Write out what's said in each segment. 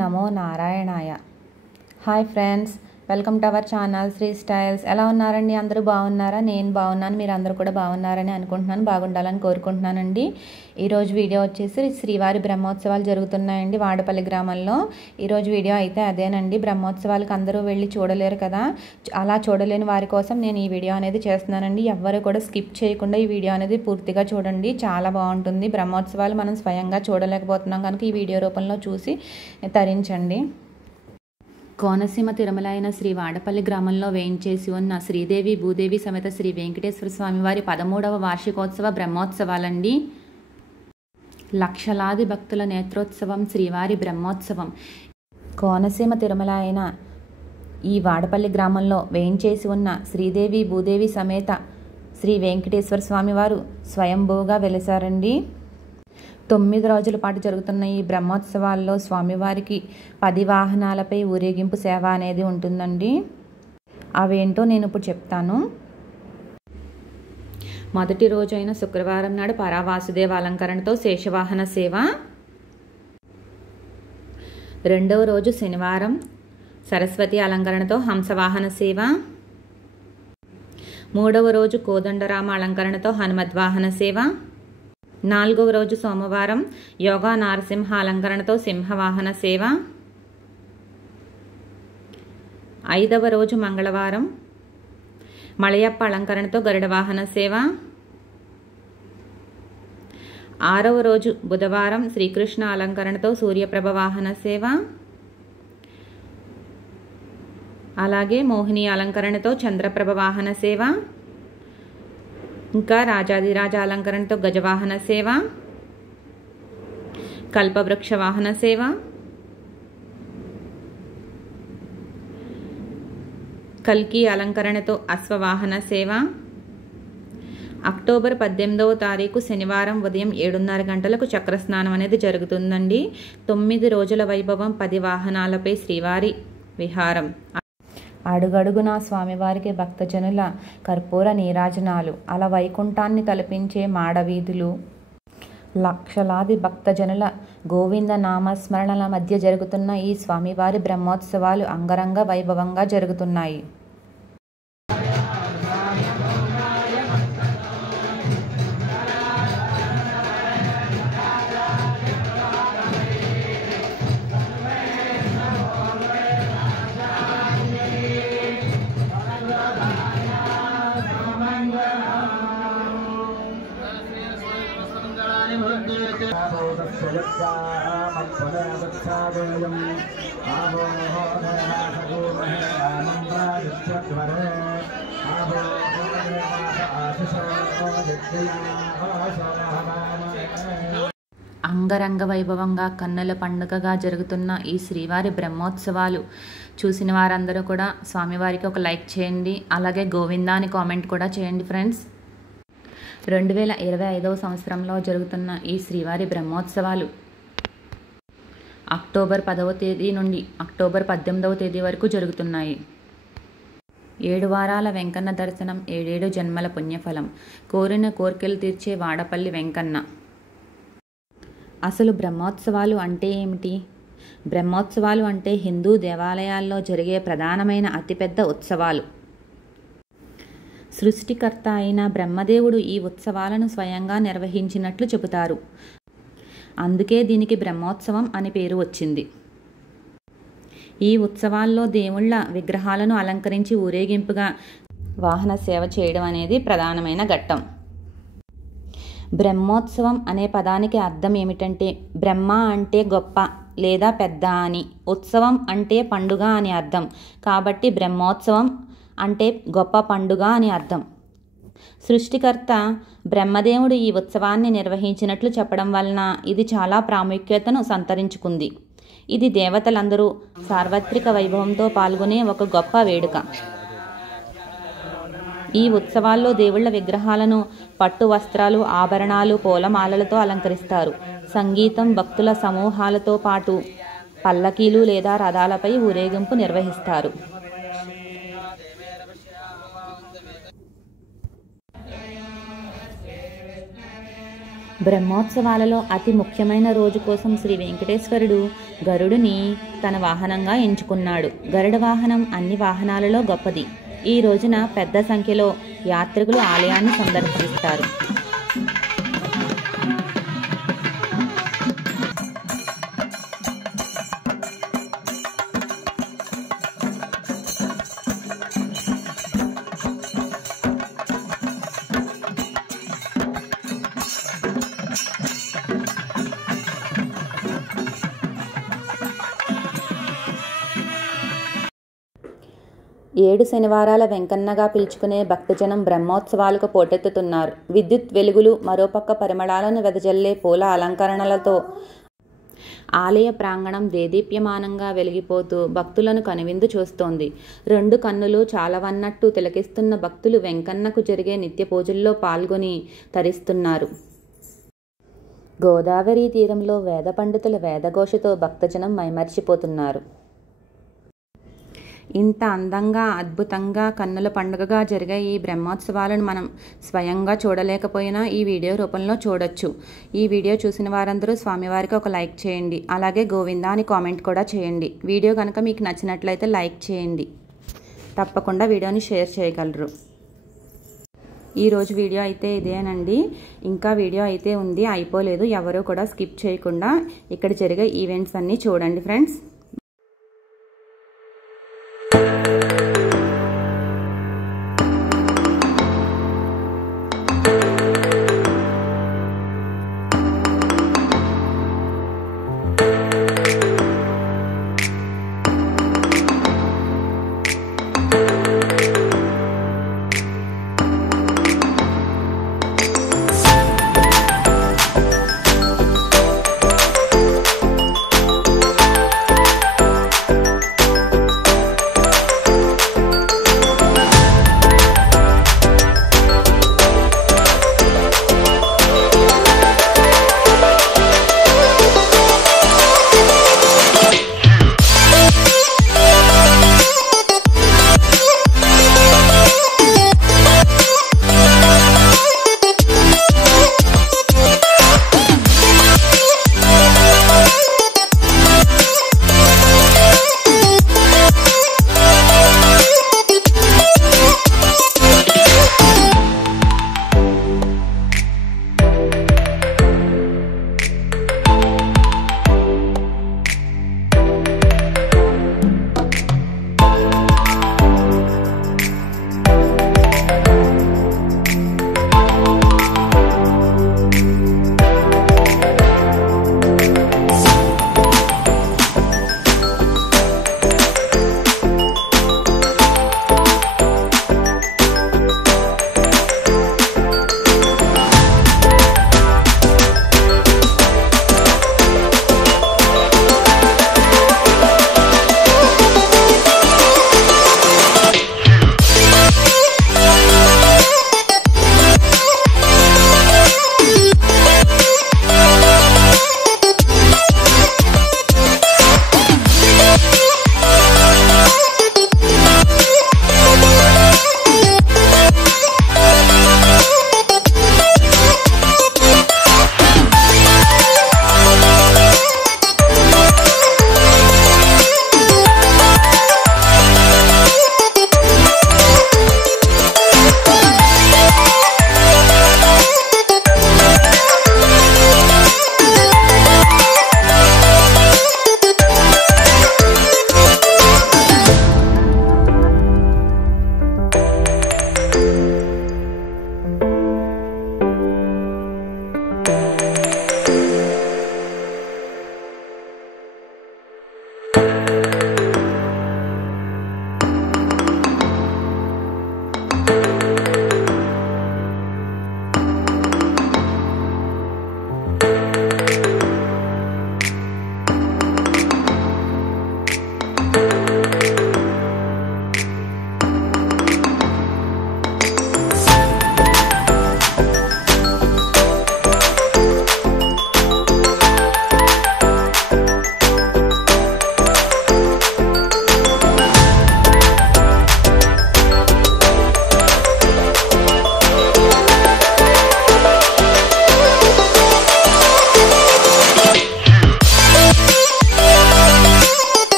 నమో నారాయణాయ. Hi friends, welcome to our channel Sri styles. ఎలా ఉన్నారండి? అందరూ బాగున్నారా? నేను బాగున్నాను. మీరు అందరూ కూడా బాగున్నారని అనుకుంటున్నాను, బాగుండాలని కోరుకుంటున్నానండి. ఈరోజు వీడియో వచ్చేసి శ్రీవారి బ్రహ్మోత్సవాలు జరుగుతున్నాయండి వాడపల్లి గ్రామంలో. ఈరోజు వీడియో అయితే అదేనండి. బ్రహ్మోత్సవాలకు అందరూ వెళ్ళి చూడలేరు కదా, అలా చూడలేని వారి కోసం నేను ఈ వీడియో అనేది చేస్తున్నానండి. ఎవ్వరూ కూడా స్కిప్ చేయకుండా ఈ వీడియో అనేది పూర్తిగా చూడండి, చాలా బాగుంటుంది. బ్రహ్మోత్సవాలు మనం స్వయంగా చూడలేకపోతున్నాం కనుక ఈ వీడియో రూపంలో చూసి తరించండి. కోనసీమ తిరుమల అయిన శ్రీ వాడపల్లి గ్రామంలో వేయించేసి ఉన్న శ్రీదేవి భూదేవి సమేత శ్రీ వెంకటేశ్వర స్వామివారి 13వ వార్షికోత్సవ బ్రహ్మోత్సవాలండి. లక్షలాది భక్తుల నేత్రోత్సవం శ్రీవారి బ్రహ్మోత్సవం. కోనసీమ తిరుమల అయిన ఈ వాడపల్లి గ్రామంలో వేయించేసి ఉన్న శ్రీదేవి భూదేవి సమేత శ్రీ వెంకటేశ్వర స్వామివారు స్వయంభూగా వెలిసారండి. 9 రోజుల పాటు జరుగుతున్న ఈ బ్రహ్మోత్సవాల్లో స్వామివారికి 10 వాహనాలపై ఊరేగింపు సేవ అనేది ఉంటుందండి. అవేంటో నేను ఇప్పుడు చెప్తాను. మొదటి రోజు అయిన శుక్రవారం నాడు పరావాసుదేవ అలంకరణతో శేషవాహన సేవ. రెండవ రోజు శనివారం సరస్వతి అలంకరణతో హంసవాహన సేవ. మూడవ రోజు కోదండరామ అలంకరణతో హనుమద్వాహన సేవ. నాలుగవ రోజు సోమవారం యోగా నారసింహ అలంకరణతో సింహవాహన సేవ. ఐదవ రోజు మంగళవారం మలయప్ప అలంకరణతో గరుడవాహన సేవ. ఆరవ రోజు బుధవారం శ్రీకృష్ణ అలంకరణతో సూర్యప్రభ వాహన సేవ. అలాగే మోహిని అలంకరణతో చంద్రప్రభ వాహన సేవ. ఇంకా రాజాదిరాజ అలంకరణతో గజవాహన సేవ, కల్పవృక్ష వాహన సేవ, కల్కి అలంకరణతో అశ్వవాహన సేవ. అక్టోబర్ 18వ తారీఖు శనివారం ఉదయం 7:30 గంటలకు చక్రస్నానం అనేది జరుగుతుందండి. 9 రోజుల వైభవం, 10 వాహనాలపై శ్రీవారి విహారం. అడుగడుగున స్వామివారికి భక్తజనుల కర్పూర నీరాజనాలు, అలా వైకుంఠాన్ని తలపించే మాడవీధులు, లక్షలాది భక్తజనుల గోవింద నామస్మరణల మధ్య జరుగుతున్న ఈ స్వామివారి బ్రహ్మోత్సవాలు అంగరంగ వైభవంగా జరుగుతున్నాయి. అంగరంగ వైభవంగా కన్నుల పండుగగా జరుగుతున్న ఈ శ్రీవారి బ్రహ్మోత్సవాలు చూసిన వారందరూ కూడా స్వామివారికి ఒక లైక్ చేయండి, అలాగే గోవిందా అని కామెంట్ కూడా చేయండి ఫ్రెండ్స్. 2025వ సంవత్సరంలో జరుగుతున్న ఈ శ్రీవారి బ్రహ్మోత్సవాలు అక్టోబర్ 10వ తేదీ నుండి అక్టోబర్ 18వ తేదీ వరకు జరుగుతున్నాయి. 7 వారాల వెంకన్న దర్శనం, 7 జన్మల పుణ్యఫలం, కోరిన కోర్కెలు తీర్చే వాడపల్లి వెంకన్న. అసలు బ్రహ్మోత్సవాలు అంటే ఏమిటి? బ్రహ్మోత్సవాలు అంటే హిందూ దేవాలయాల్లో జరిగే ప్రధానమైన అతిపెద్ద ఉత్సవాలు. సృష్టికర్త అయిన బ్రహ్మదేవుడు ఈ ఉత్సవాలను స్వయంగా నిర్వహించినట్లు చెబుతారు. అందుకే దీనికి బ్రహ్మోత్సవం అని పేరు వచ్చింది. ఈ ఉత్సవాల్లో దేవుళ్ళ విగ్రహాలను అలంకరించి ఊరేగింపుగా వాహన సేవ చేయడం అనేది ప్రధానమైన ఘట్టం. బ్రహ్మోత్సవం అనే పదానికి అర్థం ఏమిటంటే, బ్రహ్మ అంటే గొప్ప లేదా పెద్ద అని, ఉత్సవం అంటే పండుగ అని అర్థం. కాబట్టి బ్రహ్మోత్సవం అంటే గొప్ప పండుగ అని అర్థం. సృష్టికర్త బ్రహ్మదేవుడు ఈ ఉత్సవాన్ని నిర్వహించినట్లు చెప్పడం వలన ఇది చాలా ప్రాముఖ్యతను సంతరించుకుంది. ఇది దేవతలందరూ సార్వత్రిక వైభవంతో పాల్గొనే ఒక గొప్ప వేడుక. ఈ ఉత్సవాల్లో దేవుళ్ల విగ్రహాలను పట్టు వస్త్రాలు, ఆభరణాలు, పూలమాలలతో అలంకరిస్తారు. సంగీతం, భక్తుల సమూహాలతో పాటు పల్లకీలు లేదా రథాలపై ఊరేగింపు నిర్వహిస్తారు. బ్రహ్మోత్సవాలలో అతి ముఖ్యమైన రోజు కోసం శ్రీ వెంకటేశ్వరుడు గరుడుని తన వాహనంగా ఎంచుకున్నాడు. గరుడ వాహనం అన్ని వాహనాలలో గొప్పది. ఈ రోజున పెద్ద సంఖ్యలో యాత్రికులు ఆలయాన్ని సందర్శిస్తారు. ఏడు శనివారాల వెంకన్నగా పిలుచుకునే భక్తజనం బ్రహ్మోత్సవాలకు పోటెత్తుతున్నారు. విద్యుత్ వెలుగులు, మరోపక్క పరిమళాలను వెదజల్లే పూల అలంకరణలతో ఆలయ ప్రాంగణం దేదీప్యమానంగా వెలిగిపోతూ భక్తులను కనువిందు చూస్తోంది. రెండు కన్నులు చాలవన్నట్టు తిలకిస్తున్న భక్తులు వెంకన్నకు జరిగే నిత్య పూజల్లో పాల్గొని తరిస్తున్నారు. గోదావరి తీరంలో వేద పండితుల వేదఘోషతో భక్తజనం మైమర్చిపోతున్నారు. ఇంత అందంగా, అద్భుతంగా, కన్నుల పండుగగా జరిగే ఈ బ్రహ్మోత్సవాలను మనం స్వయంగా చూడలేకపోయినా ఈ వీడియో రూపంలో చూడొచ్చు. ఈ వీడియో చూసిన వారందరూ స్వామివారికి ఒక లైక్ చేయండి. అలాగే గోవిందా అని కామెంట్ కూడా చేయండి. వీడియో కనుక మీకు నచ్చినట్లయితే లైక్ చేయండి. తప్పకుండా వీడియోని షేర్ చేయగలరు. ఈరోజు వీడియో అయితే ఇదేనండి. ఇంకా వీడియో అయితే ఉంది, అయిపోలేదు. ఎవరూ కూడా స్కిప్ చేయకుండా ఇక్కడ జరిగే ఈవెంట్స్ అన్నీ చూడండి ఫ్రెండ్స్.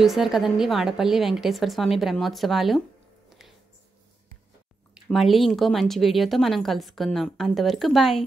చూశారు కదండి వాడపల్లి వెంకటేశ్వర స్వామి బ్రహ్మోత్సవాలు. మళ్ళీ ఇంకో మంచి వీడియోతో మనం కలుసుకుందాం. అంతవరకు బాయ్.